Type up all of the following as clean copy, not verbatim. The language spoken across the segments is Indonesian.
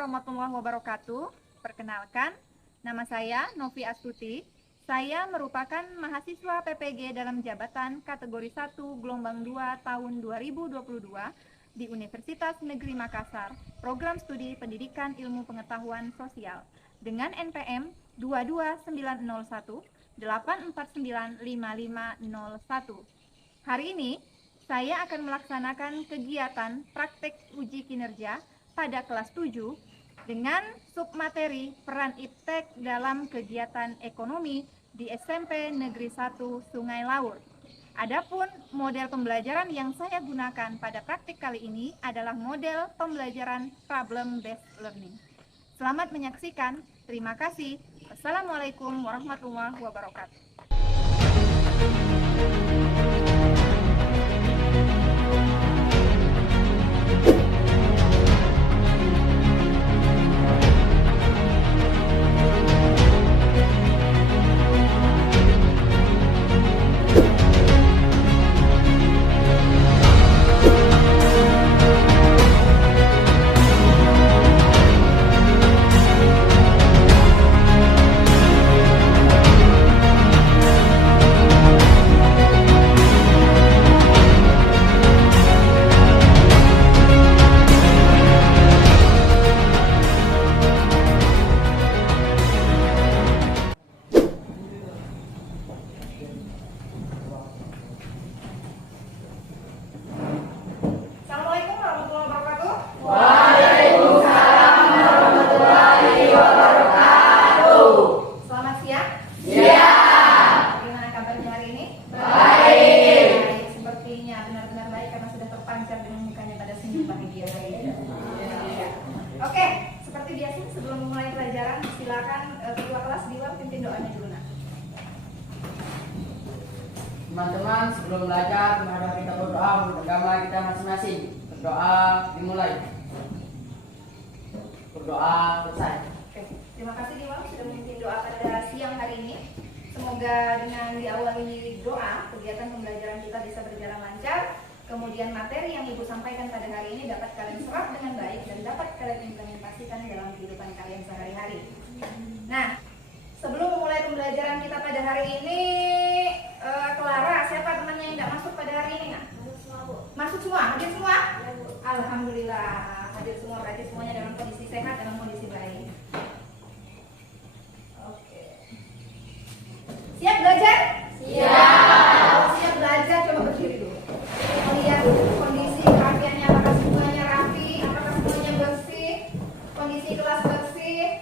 warahmatullahi wabarakatuh. Perkenalkan, nama saya Novi Astuti. Saya merupakan mahasiswa PPG dalam jabatan kategori 1 gelombang 2 tahun 2022 di Universitas Negeri Makassar, Program Studi Pendidikan Ilmu Pengetahuan Sosial dengan NPM 22901 8495501. Hari ini saya akan melaksanakan kegiatan praktek uji kinerja pada kelas 7 dengan submateri peran iptek dalam kegiatan ekonomi di SMP Negeri 1 Sungai Laur. Adapun model pembelajaran yang saya gunakan pada praktik kali ini adalah model pembelajaran problem based learning. Selamat menyaksikan. Terima kasih. Wassalamualaikum warahmatullahi wabarakatuh. Oke, seperti biasa sebelum memulai pelajaran, silakan ketua kelas Diwar pimpin doanya dulu. Teman-teman, sebelum belajar, mari kita berdoa untuk agama kita masing-masing. Berdoa dimulai. Berdoa selesai. Oke, terima kasih Diwar sudah memimpin doa pada siang hari ini. Semoga dengan diawali doa, kegiatan pembelajaran kita bisa berjalan lancar. Kemudian materi yang Ibu sampaikan pada hari ini dapat kalian serap dengan baik dan dapat kalian implementasikan dalam kehidupan kalian sehari-hari. Nah, sebelum memulai pembelajaran kita pada hari ini, Clara, siapa temannya yang tidak masuk pada hari ini? Masuk semua, Bu. Masuk semua? Hadir semua? Ya, Bu. Alhamdulillah, hadir semua, berarti semuanya dalam kondisi sehat, dalam kondisi baik. Oke. Siap belajar? Siap. Siap belajar, coba berdiri dulu. Lihat kondisi kerapiannya, apakah semuanya rapi, apakah semuanya bersih, kondisi kelas bersih.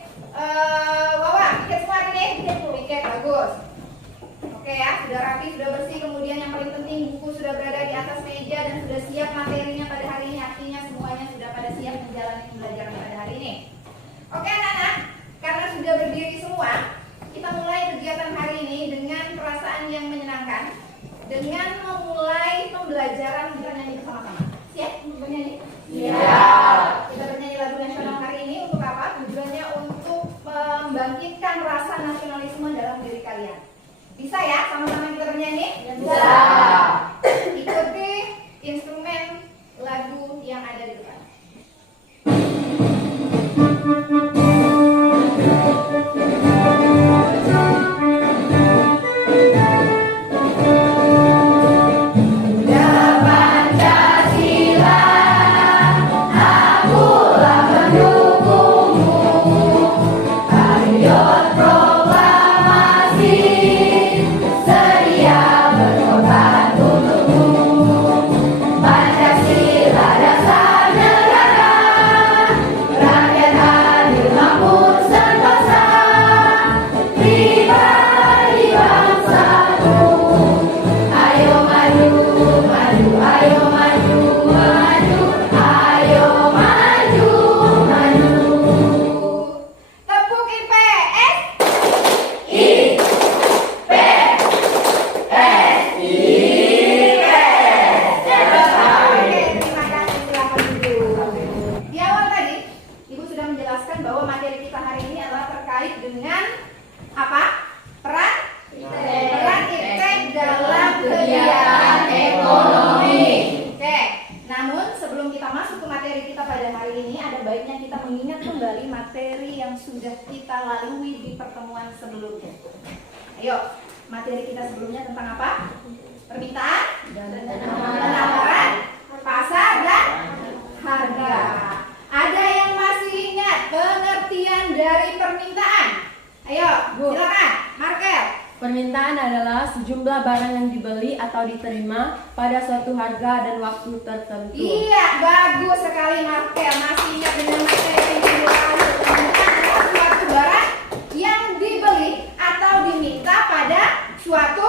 Wawa, piket semua hari ini? Piket, bagus. Oke ya, sudah rapi, sudah bersih. Kemudian yang paling penting, buku sudah berada di atas meja dan sudah siap materinya pada hari ini. Artinya semuanya sudah pada siap menjalani pembelajaran pada hari ini. Oke anak-anak, karena sudah berdiri semua, kita mulai kegiatan hari ini dengan perasaan yang menyenangkan, dengan memulai pembelajaran. Kita nyanyi bersama-sama. Siap untuk bernyanyi? Siap. Kita bernyanyi lagu nasional hari ini untuk apa? Tujuannya untuk membangkitkan rasa nasionalisme dalam diri kalian. Bisa ya? Sama-sama kita bernyanyi? Bisa. Ikuti instrumen lagu yang ada di depan. Sedia berkorban. lalui di pertemuan sebelumnya. Ayo, materi kita sebelumnya tentang apa? Permintaan, penawaran, pasar, dan harga. Ada yang masih ingat pengertian dari permintaan? Ayo, silakan, Markel. Permintaan adalah sejumlah barang yang dibeli atau diterima pada suatu harga dan waktu tertentu. Iya, bagus sekali Markel. Masih ingat dengan materi minggu lalu. Permintaan adalah suatu barang yang dibeli atau diminta pada suatu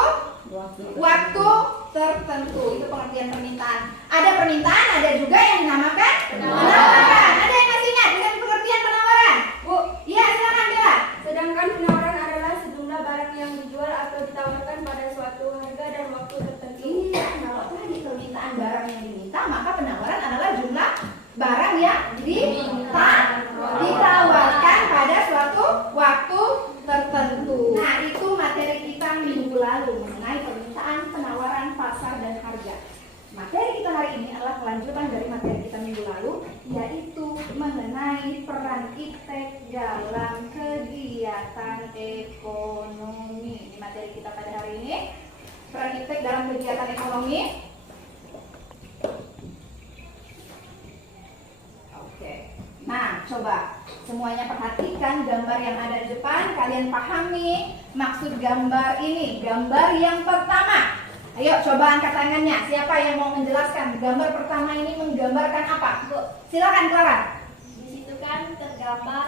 waktu tertentu. Itu pengertian permintaan. Ada permintaan, ada juga yang dinamakan penawaran. Ada yang masih ingat dengan pengertian penawaran? Bu, iya silakan Bella. Sedangkan penawaran adalah sejumlah barang yang dijual atau ditawarkan pada suatu harga dan waktu tertentu. Iya, kalau tadi permintaan barang yang diminta, maka penawaran adalah jumlah barang yang ditawarkan pada suatu waktu tertentu. Nah, itu materi kita minggu lalu mengenai permintaan, penawaran, pasar, dan harga. Materi kita hari ini adalah kelanjutan dari materi kita minggu lalu, yaitu mengenai peran iptek dalam kegiatan ekonomi. Ini materi kita pada hari ini. Peran iptek dalam kegiatan ekonomi. Oke. Nah, coba semuanya perhatikan gambar yang ada di depan. Kalian pahami maksud gambar ini. Gambar yang pertama. Ayo coba angkat tangannya. Siapa yang mau menjelaskan gambar pertama ini menggambarkan apa? Bu, silakan Clara. Di situ kan tergambar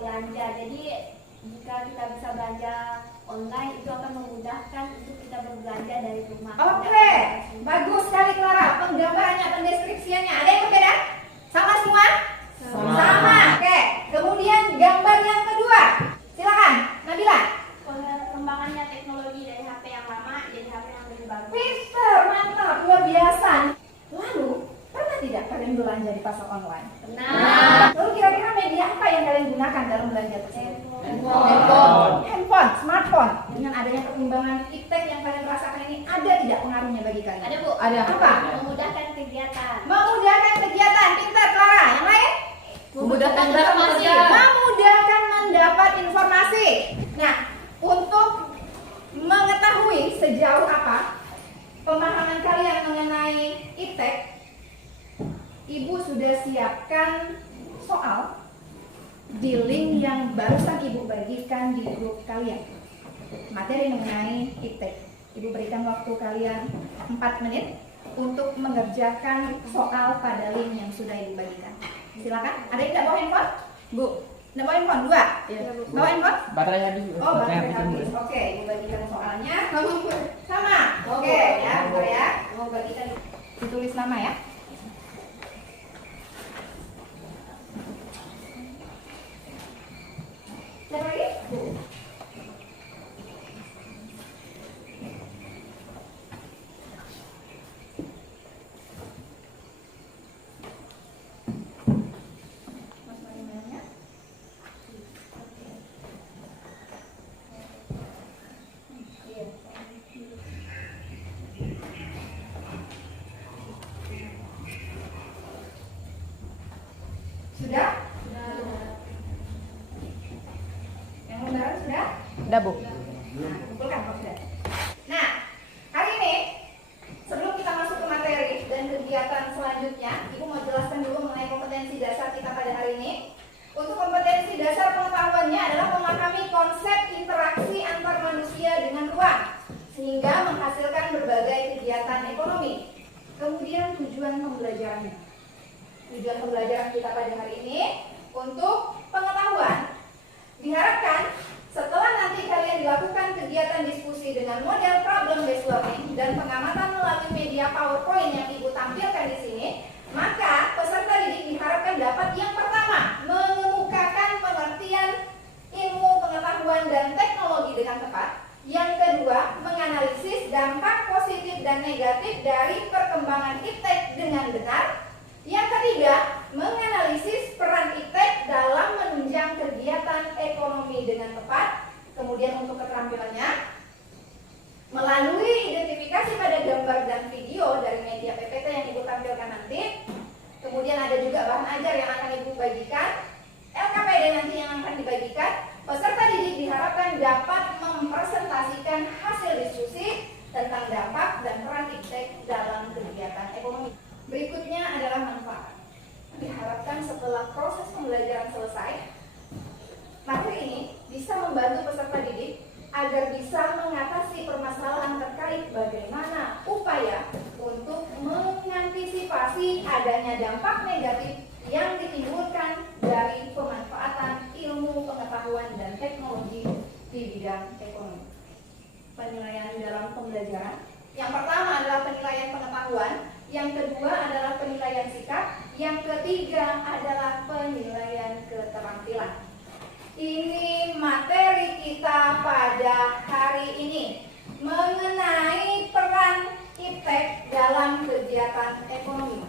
belanja. Jadi jika kita bisa belanja online itu akan memudahkan untuk kita berbelanja dari rumah. Oke, bagus sekali Clara. Penggambarannya, pendeskripsiannya. Ada yang berbeda? Sama semua? Sama. Oke. Kemudian gambar yang kedua. Silakan, Nabila. Perkembangannya teknologi dari HP yang lama jadi HP yang lebih bagus. Pinter, mantap, luar biasa. Lalu, pernah tidak kalian belanja di pasar online? Nah, Lalu kira-kira media apa yang kalian gunakan dalam belanja tersebut? Handphone, smartphone. Dengan adanya perkembangan iptek yang kalian rasakan ini, ada tidak pengaruhnya bagi kalian? ada Bu. Ada. Apa? Memudahkan kegiatan. Memudahkan kegiatan. Pintar, Clara. Yang lain? Memudahkan informasi. Memudahkan mendapat informasi. Nah, untuk mengetahui sejauh apa pemahaman kalian mengenai iptek, Ibu sudah siapkan soal di link yang barusan Ibu bagikan di grup kalian. Materi mengenai iptek. Ibu berikan waktu kalian 4 menit untuk mengerjakan soal pada link yang sudah Ibu bagikan. Silakan. Ada yang tidak bawa handphone? Bu, Tidak bawa handphone? 2? Iya. Bawa handphone? Baterai habis. Oh, baterai habis. Oke, Ibu bagikan soalnya. Kamu sama. Oke, ya, bentar ya. Mau bagikan ditulis nama ya. Siapa lagi? Mas Marimannya? Iya. Sudah? Yang lembaran sudah? udah Bu. Nah, kumpulkan kalau sudah. Nah, hari ini sebelum kita masuk ke materi dan kegiatan selanjutnya, Ibu mau jelaskan dulu mengenai kompetensi dasar kita pada hari ini. Untuk kompetensi dasar pengetahuannya adalah memahami konsep interaksi antar manusia dengan ruang sehingga menghasilkan berbagai kegiatan ekonomi. Kemudian tujuan pembelajarannya. Tujuan pembelajaran kita pada hari ini untuk pengetahuan. Diharapkan setelah nanti kalian dilakukan kegiatan diskusi dengan model problem based learning dan pengamatan melalui media PowerPoint yang Ibu tampilkan di sini, maka peserta didik diharapkan dapat yang pertama mengemukakan pengertian ilmu pengetahuan dan teknologi dengan tepat. Yang kedua, menganalisis dampak positif dan negatif dari perkembangan iptek dengan benar. Yang ketiga, menganalisis peran iptek dalam menunjang kegiatan ekonomi dengan tepat. Kemudian untuk keterampilannya, melalui identifikasi pada gambar dan video dari media PPT yang Ibu tampilkan nanti. Kemudian ada juga bahan ajar yang akan Ibu bagikan, LKPD nanti yang akan dibagikan. peserta didik diharapkan dapat mempresentasikan hasil diskusi tentang dampak dan peran iptek dalam kegiatan ekonomi. Berikutnya adalah manfaat. Diharapkan setelah proses pembelajaran selesai, materi ini bisa membantu peserta didik agar bisa mengatasi permasalahan terkait bagaimana upaya untuk mengantisipasi adanya dampak negatif yang ditimbulkan dari pemanfaatan ilmu pengetahuan dan teknologi di bidang ekonomi. Penilaian dalam pembelajaran. Yang pertama adalah penilaian pengetahuan, yang kedua adalah penilaian sikap, yang ketiga adalah penilaian keterampilan. Ini materi kita pada hari ini mengenai peran iptek dalam kegiatan ekonomi.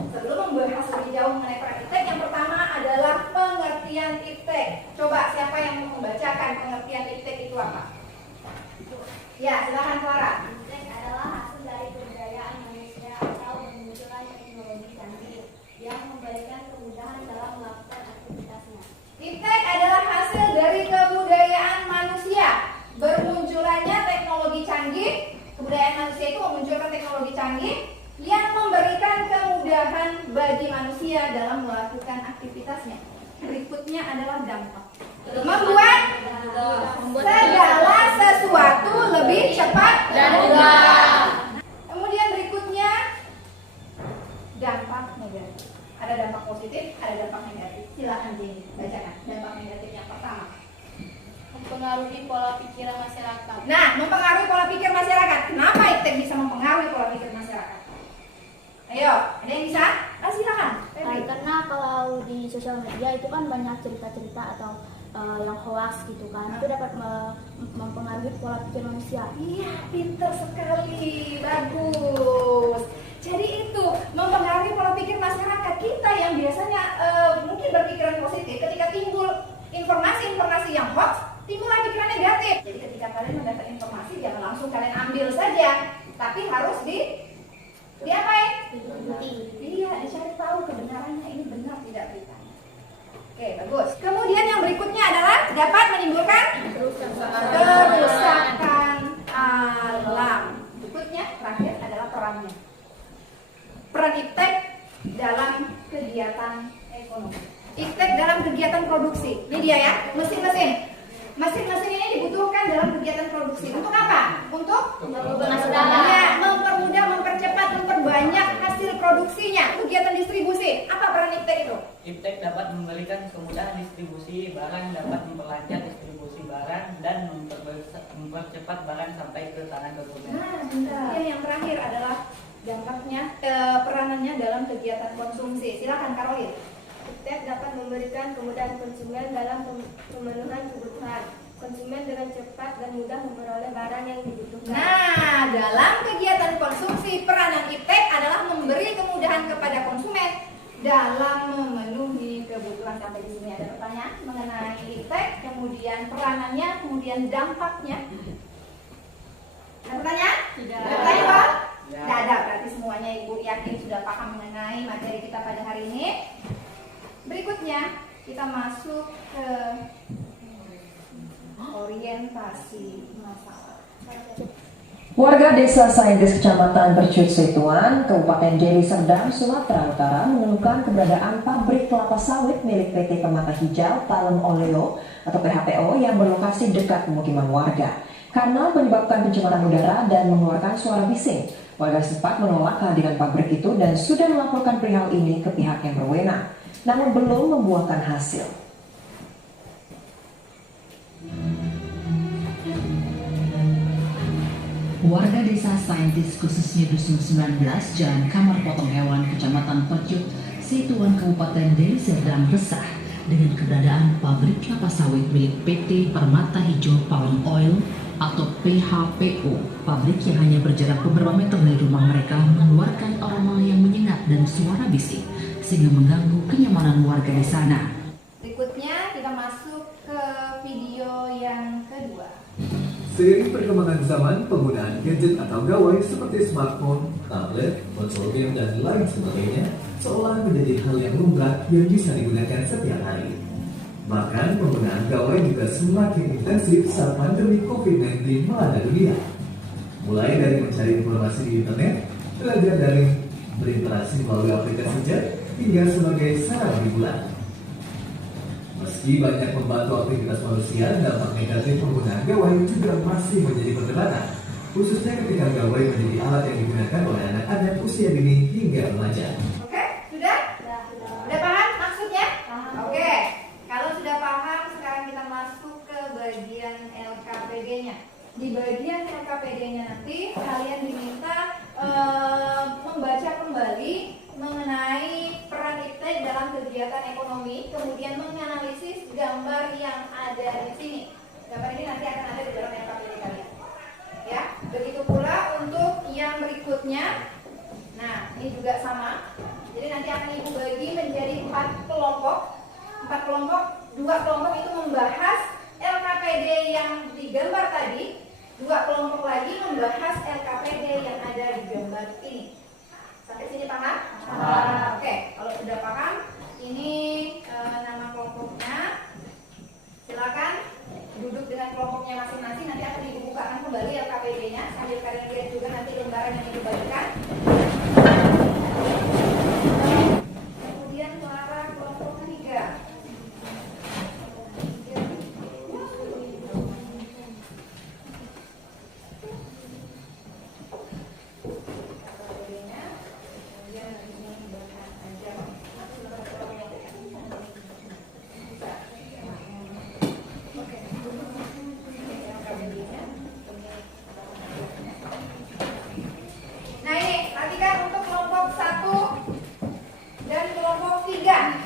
Sebelum membahas lebih jauh mengenai peran iptek, yang pertama adalah pengertian iptek. Coba siapa yang mau membacakan pengertian iptek itu apa? Ya, silakan Clara. Iptek adalah hasil dari kebudayaan manusia atau kemunculan teknologi canggih yang memberikan kemudahan dalam melakukan aktivitasnya. Iptek adalah hasil dari kebudayaan manusia. Bermunculannya teknologi canggih, kebudayaan manusia itu memunculkan teknologi canggih yang memberikan kemudahan bagi manusia dalam melakukan aktivitasnya. Berikutnya adalah dampak. Membuat segala sesuatu lebih cepat dan mudah. Kemudian berikutnya dampak negatif. Ada dampak positif, ada dampak negatif. Silakan Jenny, bacakan dampak negatif yang pertama. Mempengaruhi pola pikiran masyarakat. Nah, mempengaruhi pola pikir masyarakat. Kenapa iptek bisa mempengaruhi pola pikir masyarakat? Ayo, ada yang bisa? Silakan. Karena kalau di sosial media itu kan banyak cerita-cerita atau yang hoax gitu kan, itu dapat mempengaruhi pola pikir manusia. Iya, pinter sekali, bagus. Jadi itu mempengaruhi pola pikir masyarakat kita yang biasanya mungkin berpikiran positif. Ketika timbul informasi-informasi yang hoax, timbullah pikiran negatif. Jadi ketika kalian mendapat informasi, jangan langsung kalian ambil saja, tapi harus diapain? Iya, dicari tahu kebenarannya ini benar tidak beritanya. Oke, bagus. Kemudian yang berikutnya adalah dapat menimbulkan kerusakan alam. Berikutnya terakhir adalah perannya. Peran iptek dalam kegiatan ekonomi. Iptek dalam kegiatan produksi. Ini dia ya, mesin-mesin. Mesin-mesin ini dibutuhkan dalam kegiatan produksi. Untuk apa? Untuk mempermudah, mempercepat, memperbanyak hasil produksinya. Kegiatan distribusi. Apa peran iptek itu? Iptek dapat memberikan kemudahan distribusi barang, dapat memperlancar distribusi barang, dan mempercepat barang sampai ke tangan konsumen. Nah, kemudian yang terakhir adalah dampaknya, peranannya dalam kegiatan konsumsi. Silakan Karolin. Iptek dapat memberikan kemudahan konsumen dalam pemenuhan kebutuhan konsumen dengan cepat dan mudah memperoleh barang yang dibutuhkan. Nah, dalam kegiatan konsumsi, peranan iptek adalah memberi kemudahan kepada konsumen dalam memenuhi kebutuhan. Sampai di sini ada pertanyaan mengenai iptek, kemudian peranannya, kemudian dampaknya. Ada pertanyaan? Tidak. Ada pertanyaan, Pak? Ya. Tidak ada, berarti semuanya Ibu yakin sudah paham mengenai materi kita pada hari ini. Berikutnya kita masuk ke orientasi masalah. Warga Desa Saintis Kecamatan Percut Setuan, Kabupaten Deli Serdang, Sumatera Utara mengeluhkan keberadaan pabrik kelapa sawit milik PT Permata Hijau Palm Oleo atau PHPO yang berlokasi dekat pemukiman warga. Karena menyebabkan pencemaran udara dan mengeluarkan suara bising, warga sempat menolak kehadiran pabrik itu dan sudah melaporkan perihal ini ke pihak yang berwenang, namun belum membuahkan hasil. Warga Desa Saintis khususnya Dusun 19 Jalan Kamar Potong Hewan Kecamatan Percut, Setuan Kabupaten Deli Serdang resah dengan keberadaan pabrik kelapa sawit milik PT Permata Hijau Palm Oil atau PHPO. Pabrik yang hanya berjarak beberapa meter dari rumah mereka mengeluarkan aroma yang menyengat dan suara bising sehingga mengganggu kenyamanan warga di sana. Berikutnya kita masuk ke video yang kedua. Seiring perkembangan zaman, penggunaan gadget atau gawai seperti smartphone, tablet, konsol game, dan lain sebagainya seolah menjadi hal yang lumrah yang bisa digunakan setiap hari. Bahkan penggunaan gawai juga semakin intensif saat pandemi COVID-19 melanda dunia. Mulai dari mencari informasi di internet, belajar daring, berinteraksi melalui aplikasi chat, hingga sebagai sarana hiburan. Meski banyak membantu aktivitas manusia, dampak negatif penggunaan gawai juga masih menjadi perdebatan, khususnya ketika gawai menjadi alat yang digunakan oleh anak-anak usia dini hingga remaja. Oke, sudah? Udah paham maksudnya? Oke, kalau sudah paham, sekarang kita masuk ke bagian LKPD-nya. Di bagian LKPD-nya nanti kalian diminta membaca kembali mengenai peran iptek dalam kegiatan ekonomi, kemudian menganalisis gambar yang ada di sini. Gambar ini nanti akan ada di dalam LKPD kalian. Ya, begitu pula untuk yang berikutnya. Nah, ini juga sama. Jadi nanti akan Ibu bagi menjadi 4 kelompok. 4 kelompok, 2 kelompok itu membahas LKPD yang digambar tadi, 2 kelompok lagi membahas LKPD yang ada di gambar ini. Sampai sini paham? Oke, kalau sudah paham, ini nama kelompoknya. Silakan duduk dengan kelompoknya masing-masing. Nanti akan Ibu bukakan kembali LKPD-nya sambil kalian lihat juga nanti lembaran yang Ibu bagikan. Kemudian ke arah kelompok ketiga. Nah ini, perhatikan untuk kelompok 1 dan kelompok 3.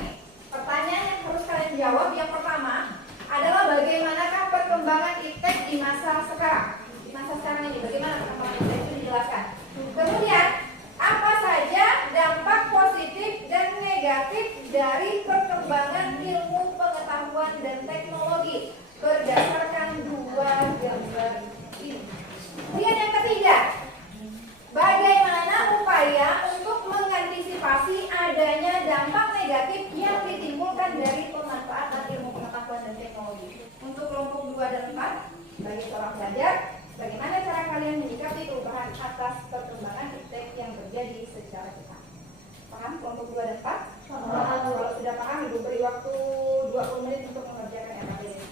Pertanyaan yang harus kalian jawab yang pertama adalah bagaimanakah perkembangan iptek di masa sekarang? Di masa sekarang ini, bagaimana perkembangan iptek itu dijelaskan. Kemudian, apa saja dampak positif dan negatif dari perkembangan ilmu pengetahuan dan teknologi berdasarkan 2 gambar ini. Kemudian yang ketiga, bagaimana upaya untuk mengantisipasi adanya dampak negatif yang ditimbulkan dari pemanfaatan ilmu pengetahuan dan teknologi. Untuk kelompok 2 dan 4, bagi seorang pelajar, bagaimana cara kalian menyikapi perubahan atas perkembangan iptek yang terjadi secara cepat? Paham kelompok 2 dan 4? Kalau sudah paham, Ibu beri waktu 20 menit untuk mengerjakan LKPD.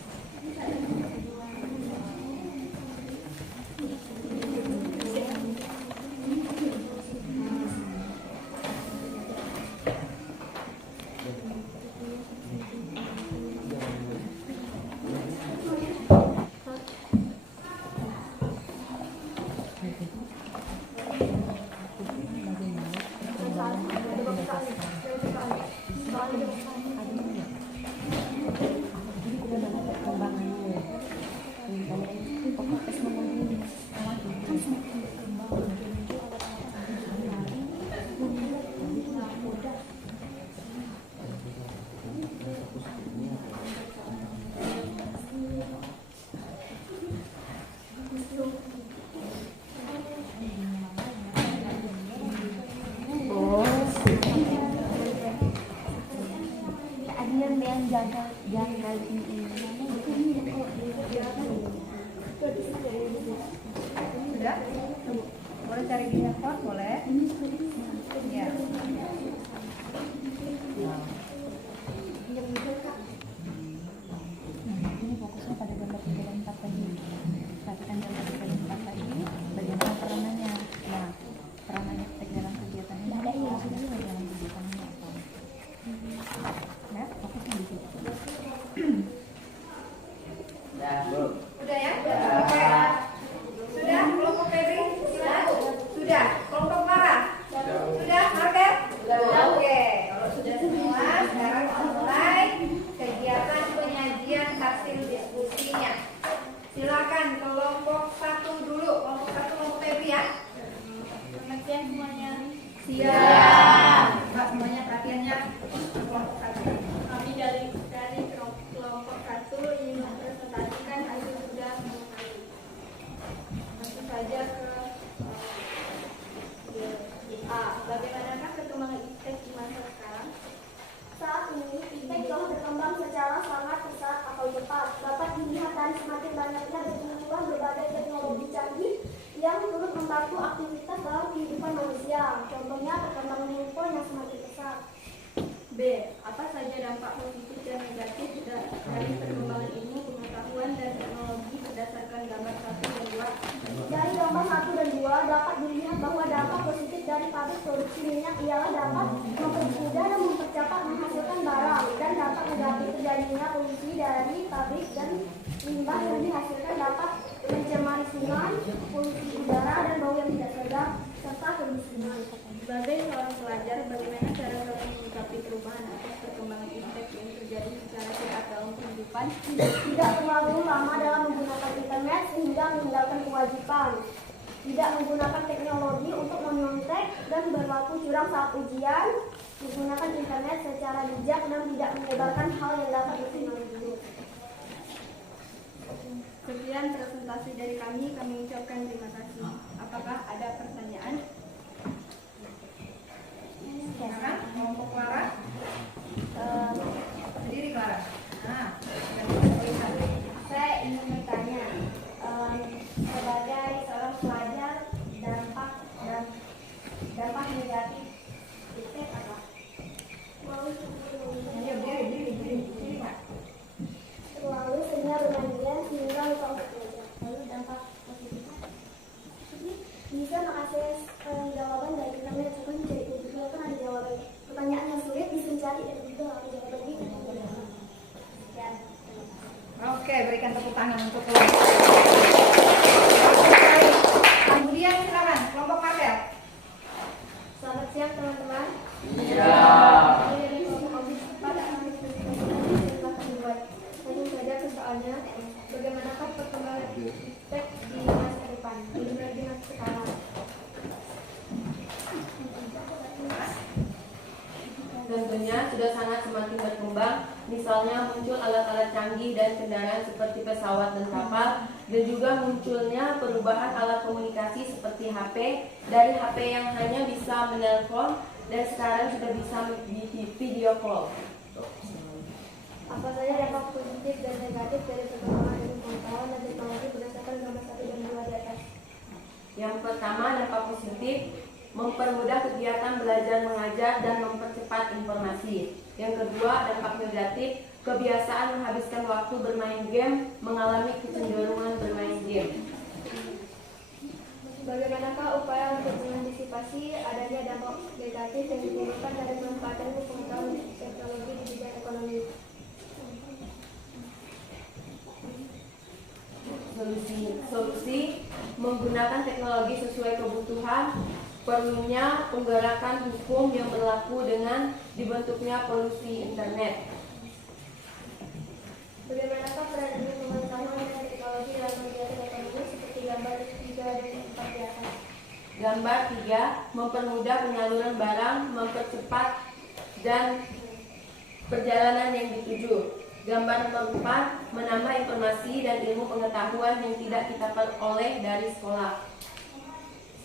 Sudah? Boleh cari di handphone? Boleh? Ya. Ini fokusnya pada gambar 3 dan 4 tadi. Perhatikan gambar 3 dan 4 tadi, bagaimana peranannya. Nah, peranan iptek dalam kegiatan ini ada yang sudah dalam kegiatan ini apa? Ya, fokusnya di situ. Sudah ya? Oke. Sudah kelompok Febri? Sudah. Kelompok Mara? Sudah, Market? Oke. Kalau sudah semua, sekarang kita mulai kegiatan penyajian hasil diskusinya. Silakan kelompok 1 dulu. Kelompok 1 kelompok Febri ya. Pengertian semuanya. Siap. Mbak, semuanya perhatiannya kelompok 1. Kami dari kelompok 1 ingin mempresentasikan hasil sudah mengetahui. Langsung saja ke A. Bagaimanakah perkembangan iptek di masa sekarang? Saat ini, iptek telah berkembang secara sangat suatu aktivitas dalam kehidupan manusia. Contohnya perkembangan handphone yang semakin pesat. B. Apa saja dampak positif dan negatif dari perkembangan ilmu pengetahuan dan teknologi berdasarkan gambar 1 dan 2? Dari gambar 1 dan 2 dapat dilihat bahwa dampak positif dari pabrik produksi minyak ialah dapat mempermudah dan mempercepat menghasilkan barang, dan dampak negatif terjadinya polusi dari pabrik dan limbah yang dihasilkan dapat mencemari sungai, polusi udara dan bau yang tidak sedap, serta kemiskinan. Sebagai seorang pelajar, bagaimana cara kalian menyikapi perubahan atas perkembangan internet yang terjadi secara cepat dalam kehidupan? Tidak terlalu lama dalam menggunakan internet sehingga meninggalkan kewajiban. Tidak menggunakan teknologi untuk menyontek dan berlaku curang saat ujian. Menggunakan internet secara bijak dan tidak menyebarkan hal yang dapat dipengaruhi. Sekian presentasi dari kami ucapkan terima kasih. Apakah ada pertanyaan? Silakan, kelompok Clara. Berdiri Clara. Nah, Saya ingin bertanya, sebagai seorang pelajar, dampak negatif itu apa? Ayo berdiri, Pak. Lalu sehingga bermain sehingga lupa untuk belajar. Lalu dampak positifnya? Bisa mengakses jawaban dari internet, contohnya mencari Google kan ada jawaban pertanyaan yang sulit bisa mencari dan Google ada jawaban di sekian. Oke, berikan tepuk tangan untuk kelompok. Kemudian silakan kelompok Marvel. Selamat siang teman-teman. Langsung saja ke soalnya, bagaimanakah perkembangan tech di masa depan dengan sekarang? Tentunya sudah sangat semakin berkembang, misalnya muncul alat-alat canggih dan kendaraan seperti pesawat dan kapal, dan juga munculnya perubahan alat komunikasi seperti HP, dari HP yang hanya bisa menelpon dan sekarang sudah bisa video call. Apa saja dampak positif dan negatif dari perkembangan ilmu pengetahuan dan teknologi berdasarkan gambar 1 dan 2 di atas? Yang pertama, dampak positif mempermudah kegiatan belajar mengajar dan mempercepat informasi. Yang kedua, dampak negatif, kebiasaan menghabiskan waktu bermain game mengalami kecenderungan bermain game. Bagaimanakah upaya untuk mengantisipasi adanya dampak negatif yang ditimbulkan dari pemanfaatan ilmu pengetahuan dan teknologi di bidang ekonomi? Solusi menggunakan teknologi sesuai kebutuhan, perlunya penggerakan hukum yang berlaku dengan dibentuknya polusi internet. Bagaimanakah peran ilmu pengetahuan dan teknologi dalam kegiatan ekonomi seperti gambar 3 dan 4 di atas? Gambar 3, mempermudah penyaluran barang, mempercepat dan perjalanan yang dituju. Gambar nomor 4, menambah informasi dan ilmu pengetahuan yang tidak kita peroleh dari sekolah.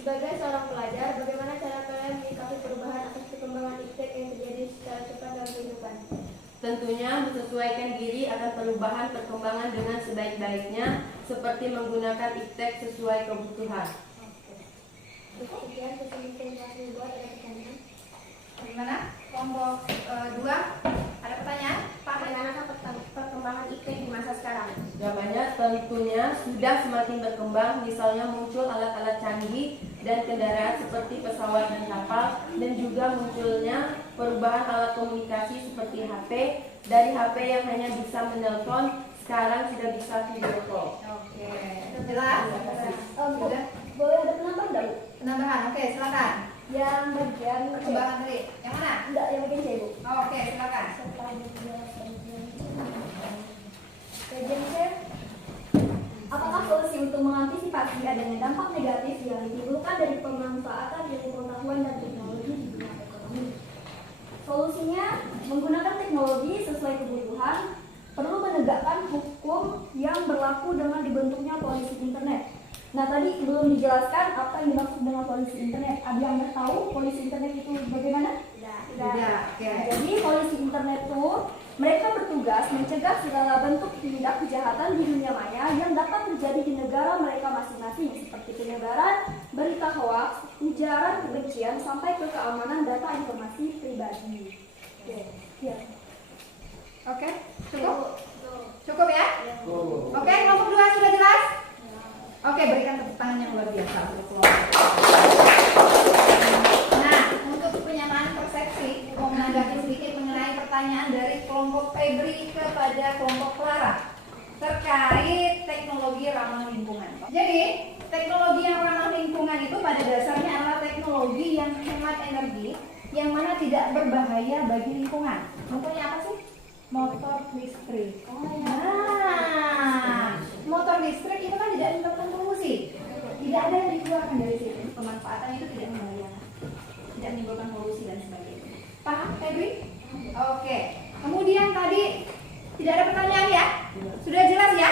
Sebagai seorang pelajar, bagaimana cara kalian menyikapi perubahan atas perkembangan iptek yang terjadi secara cepat dalam kehidupan? Tentunya menyesuaikan diri akan perubahan perkembangan dengan sebaik-baiknya, seperti menggunakan iptek sesuai kebutuhan. Sekian presentasi buat ada pertanyaan. Bagaimana? Kelompok 2, ada pertanyaan? Bagaimanakah perkembangan iptek di masa sekarang? Jawabannya tentunya sudah semakin berkembang, misalnya muncul alat-alat canggih dan kendaraan seperti pesawat dan kapal, dan juga munculnya perubahan alat komunikasi seperti HP, dari HP yang hanya bisa menelpon, sekarang sudah bisa video call. Oke, jelas? Sudah? Boleh ada penambahan enggak, Bu? Penambahan, oke silakan. Yang bagian C. Perkembangan tadi, yang mana? Enggak, yang bagian C, Bu. Oh, oke, silakan. Setelah bagian C, apakah solusi untuk mengantisipasi adanya dampak negatif yang ditimbulkan dari pemanfaatan ilmu pengetahuan dan teknologi di bidang ekonomi? Solusinya, menggunakan teknologi sesuai kebutuhan, perlu menegakkan hukum yang berlaku dengan dibentuknya polisi internet. Nah, tadi belum dijelaskan apa yang dimaksud dengan polisi internet. Ada yang nggak tahu polisi internet itu bagaimana? Tidak. Oke. Jadi polisi internet itu mereka bertugas mencegah segala bentuk tindak kejahatan di dunia maya yang dapat terjadi di negara mereka masing-masing, seperti penyebaran berita hoaks, ujaran kebencian, sampai ke keamanan data informasi pribadi. Oke, ya. Oke, cukup? Cukup ya? Oke, kelompok 2 sudah jelas? Oke, berikan tepuk tangan yang luar biasa untuk kelompok. Nah, untuk penyamaan persepsi, mau menanggapi sedikit mengenai pertanyaan dari kelompok Febri kepada kelompok Clara terkait teknologi ramah lingkungan. Jadi, teknologi yang ramah lingkungan itu pada dasarnya adalah teknologi yang hemat energi, yang mana tidak berbahaya bagi lingkungan. Contohnya apa sih? Motor listrik. Nah, motor listrik itu kan tidak menyebabkan polusi. Tidak ada yang dikeluarkan dari situ. Pemanfaatan itu tidak membahayakan, tidak menimbulkan polusi dan sebagainya. Paham, Febri? Oke. Kemudian tadi tidak ada pertanyaan ya? Sudah jelas ya?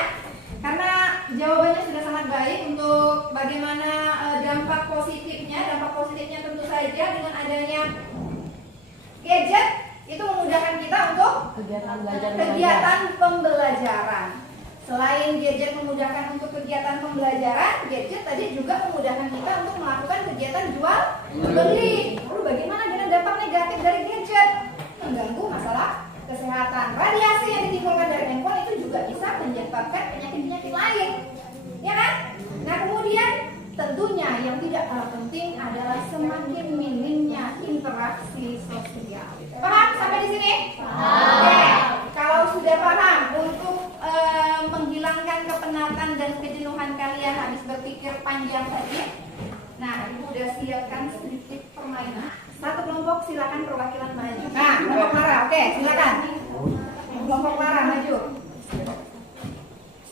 Karena jawabannya sudah sangat baik untuk bagaimana dampak positifnya. Dampak positifnya tentu saja dengan adanya gadget itu memudahkan kita untuk kegiatan pembelajaran. Selain gadget memudahkan untuk kegiatan pembelajaran, gadget tadi juga memudahkan kita untuk melakukan kegiatan jual beli. Lalu bagaimana dengan dampak negatif dari gadget? Mengganggu masalah kesehatan. Radiasi yang ditimbulkan dari handphone itu juga bisa menyebabkan penyakit-penyakit lain, ya kan? Nah, kemudian tentunya yang tidak kalah penting adalah semakin minimnya interaksi sosial. Paham sampai di sini? Oke. Kalau sudah paham, untuk menghilangkan kepenatan dan kejenuhan kalian habis berpikir panjang tadi, nah, Ibu udah siapkan sedikit permainan. Satu kelompok silakan perwakilan maju. Nah, kelompok Clara, oke, silakan. Kelompok Clara maju.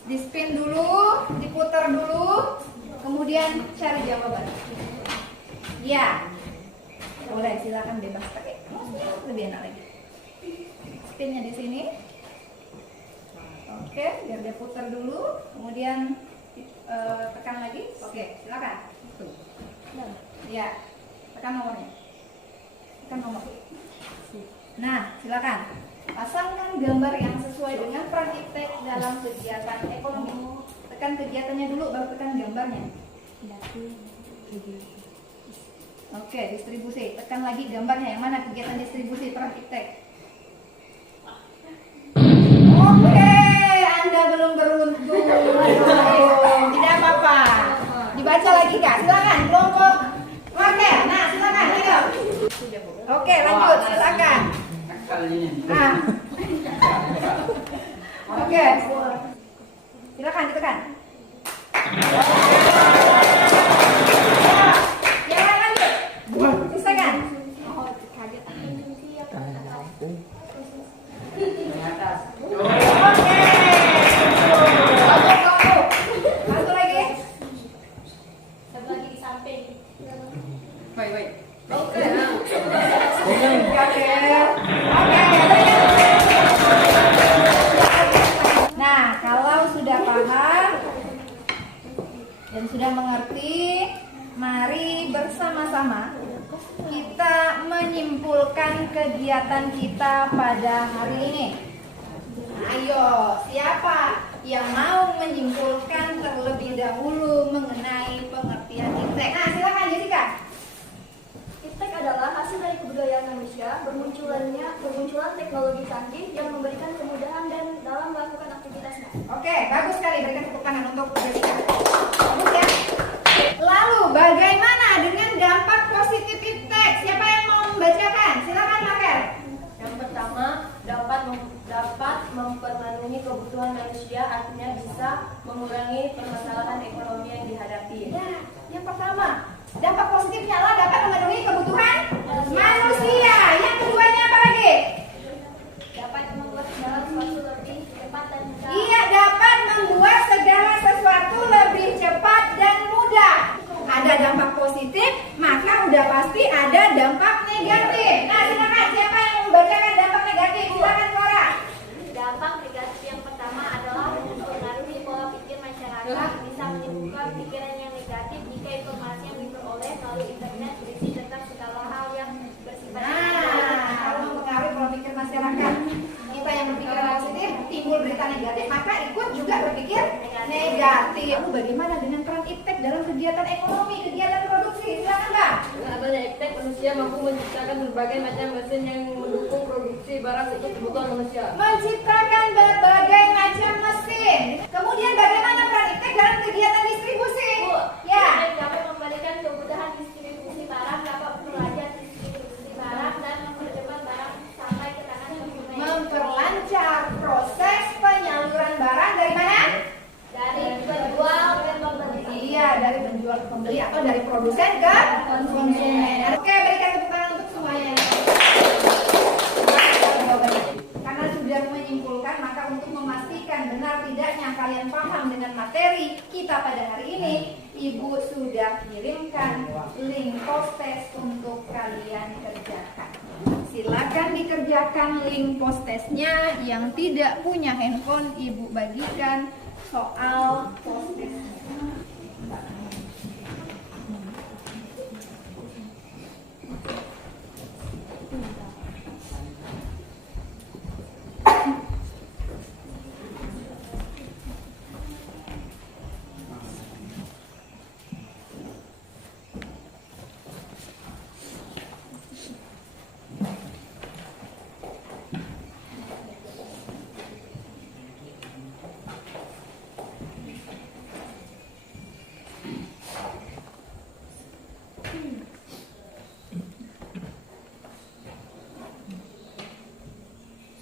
Di spin dulu, diputar dulu, kemudian cari jawaban. Ya, boleh, silakan bebas pakai mouse, lebih enak lagi. Spinnya di sini. Oke, biar dia putar dulu, kemudian tekan lagi. Oke, silakan. Ya, tekan nomornya. Tekan nomor. Nah, silakan. Pasangkan gambar yang sesuai dengan peran iptek dalam kegiatan ekonomi. Tekan kegiatannya dulu, baru tekan gambarnya. Oke, distribusi. Tekan lagi gambarnya. Yang mana kegiatan distribusi peran iptek? Oke, Anda belum beruntung. Tidak apa-apa. Dibaca lagi Kak. Silakan kelompok Rakel. Nah, silakan. Ayo. Oke, lanjut. Silakan. Nah. Oke. Silakan ditekan. Ya, lanjut. Silakan. Oke. Satu lagi. Satu lagi di samping. Baik. Oke. Nah, kalau sudah paham dan sudah mengerti, mari bersama-sama kita menyimpulkan kegiatan kita pada hari ini. Ayo, siapa yang mau menyimpulkan terlebih dahulu mengenai pengertian iptek? Nah, silakan Jessica. Iptek adalah hasil dari kebudayaan manusia, bermunculan teknologi canggih yang memberikan kemudahan dan dalam melakukan aktivitasnya. Oke, bagus sekali, berikan tepuk tangan untuk Jessica. Bagus ya. Lalu, bagaimana dengan dampak positif iptek? Siapa yang mau membacakan? Silakan Rakel. Yang pertama, dapat mempermenuhi kebutuhan manusia, artinya bisa mengurangi permasalahan ekonomi yang dihadapi. Ya, yang pertama, dampak positifnya adalah dapat memenuhi kebutuhan manusia. Yang keduanya apa lagi? Dapat membuat segala sesuatu lebih cepat dan mudah. Iya, dapat membuat segala sesuatu lebih cepat dan mudah. Ada dampak positif, maka udah pasti ada dampak negatif. Nah, silakan siapa yang membacakan dampak negatif? Silakan Clara. Dampak negatif yang pertama adalah mempengaruhi pola pikir masyarakat, bisa menimbulkan pikiran yang negatif jika informasi yang diperoleh melalui internet berisi tentang segala hal yang bersifat Nah, kalau mempengaruhi pola pikir masyarakat, kita yang berpikiran positif timbul berita negatif, maka ikut juga berpikir negatif. Bagaimana dengan peran iptek dalam kegiatan ekonomi, kegiatan mampu menciptakan berbagai macam mesin yang mendukung produksi barang untuk kebutuhan manusia. Menciptakan berbagai macam mesin. Kemudian bagaimana peran IPTEK dalam kegiatan distribusi? Ya. Dapat memberikan kemudahan distribusi barang, dapat memperlancar distribusi barang, dan mempercepat barang sampai ke tangan konsumen. Memperlancar proses penyaluran barang dari mana? Dari penjual ke pembeli. Iya, dari penjual ke pembeli atau dari produsen ke konsumen. Oke, berikan tepuk tangan untuk semuanya. Karena sudah menyimpulkan, maka untuk memastikan benar tidaknya kalian paham dengan materi kita pada hari ini, Ibu sudah kirimkan link post-test untuk kalian kerjakan. Silakan dikerjakan link post-testnya. Yang tidak punya handphone, Ibu bagikan soal post-testnya.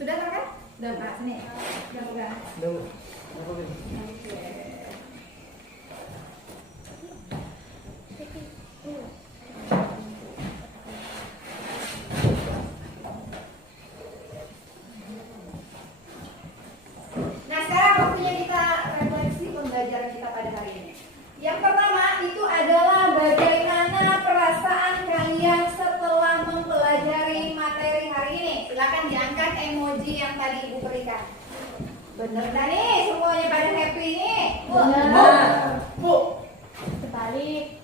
Sudah kan? Sudah, Pak. Sini. Sudah bukan? Oke. Nah, sekarang waktunya kita refleksi pembelajaran kita pada hari ini. Yang pertama itu adalah bagaimana perasaan kalian setelah mempelajari materi hari ini. Silakan diangkat emoji yang tadi Ibu berikan. Bener dah nih, semuanya pada happy nih. Bu. Sebalik.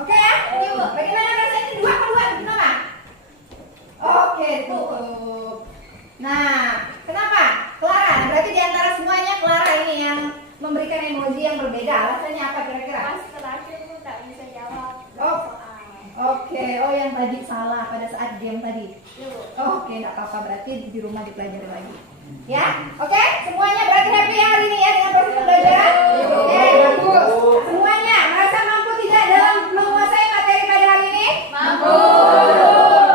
Oke ya, yuk. Bagaimana rasanya? Dua apa dua? Kenapa? Oke, tutup. Nah, kenapa? Clara, berarti diantara semuanya Clara ini yang memberikan emoji yang berbeda. Alasannya apa kira-kira? Pas terakhir tuh tak bisa jawab. Oh. Oke, oh yang tadi salah pada saat game tadi. Oke, enggak apa-apa, berarti di rumah dipelajari lagi. Ya, oke, semuanya berarti happy hari ini ya dengan proses pembelajaran. Oke, bagus. Semuanya merasa mampu tidak dalam menguasai materi pada hari ini? Mampu.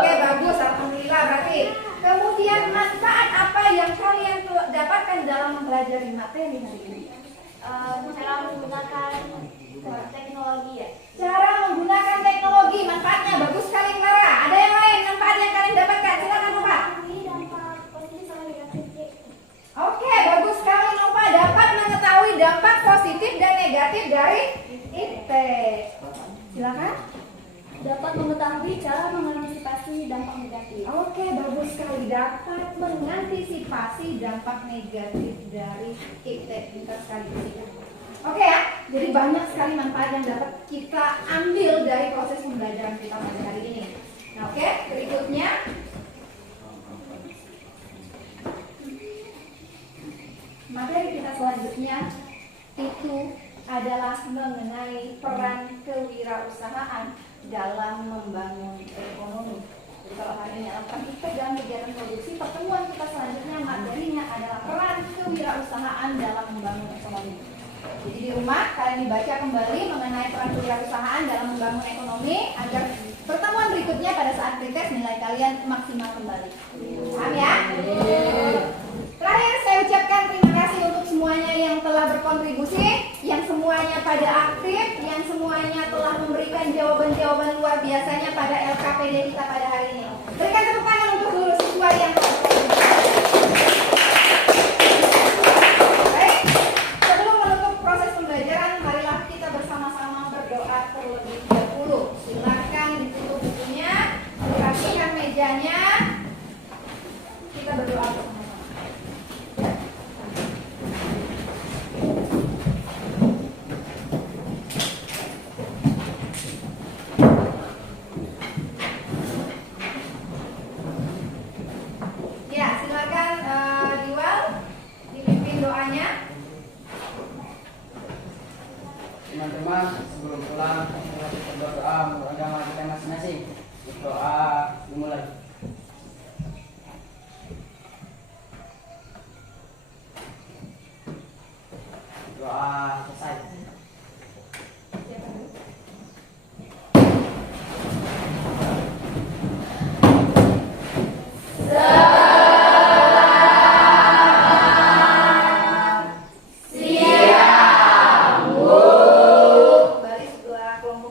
Oke, bagus, alhamdulillah berarti. Kemudian manfaat apa yang kalian dapatkan dalam mempelajari materi hari ini? Cara menggunakan teknologi ya. Cara menggunakan teknologi, manfaatnya bagus sekali Clara. Ada yang lain manfaat yang kalian dapatkan? Silakan Nova. Dampak positif sama negatif. Oke, bagus sekali Nova, dapat mengetahui dampak positif dan negatif dari IPTEK. Silakan. Dapat mengetahui cara mengantisipasi dampak negatif. Oke, bagus sekali, dapat mengantisipasi dampak negatif dari IPTEK. Pintar sekali ya. Oke ya, jadi banyak sekali manfaat yang dapat kita ambil dari proses pembelajaran kita pada hari ini. Nah, oke, berikutnya materi kita selanjutnya itu adalah mengenai peran kewirausahaan dalam membangun ekonomi. Jadi kalau hari ini akan IPTEK dalam kegiatan produksi, pertemuan kita selanjutnya materinya adalah peran kewirausahaan dalam membangun ekonomi. Jadi di rumah kalian dibaca kembali mengenai peran kewirausahaan dalam membangun ekonomi agar pertemuan berikutnya pada saat pretest nilai kalian maksimal kembali. Paham ya? Terakhir saya ucapkan terima kasih untuk semuanya yang telah berkontribusi, yang semuanya pada aktif, yang semuanya telah memberikan jawaban-jawaban luar biasanya pada LKPD kita pada hari ini. Berikan tepuk tangan untuk seluruh siswa yang baik. Sebelum menutup proses pembelajaran, marilah kita bersama-sama berdoa terlebih dahulu. Silakan ditutup bukunya, rapikan mejanya. Kita berdoa bersama-sama. Teman-teman, sebelum pulang, kita berdoa, beragama kita masih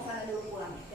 sana dulu pulang.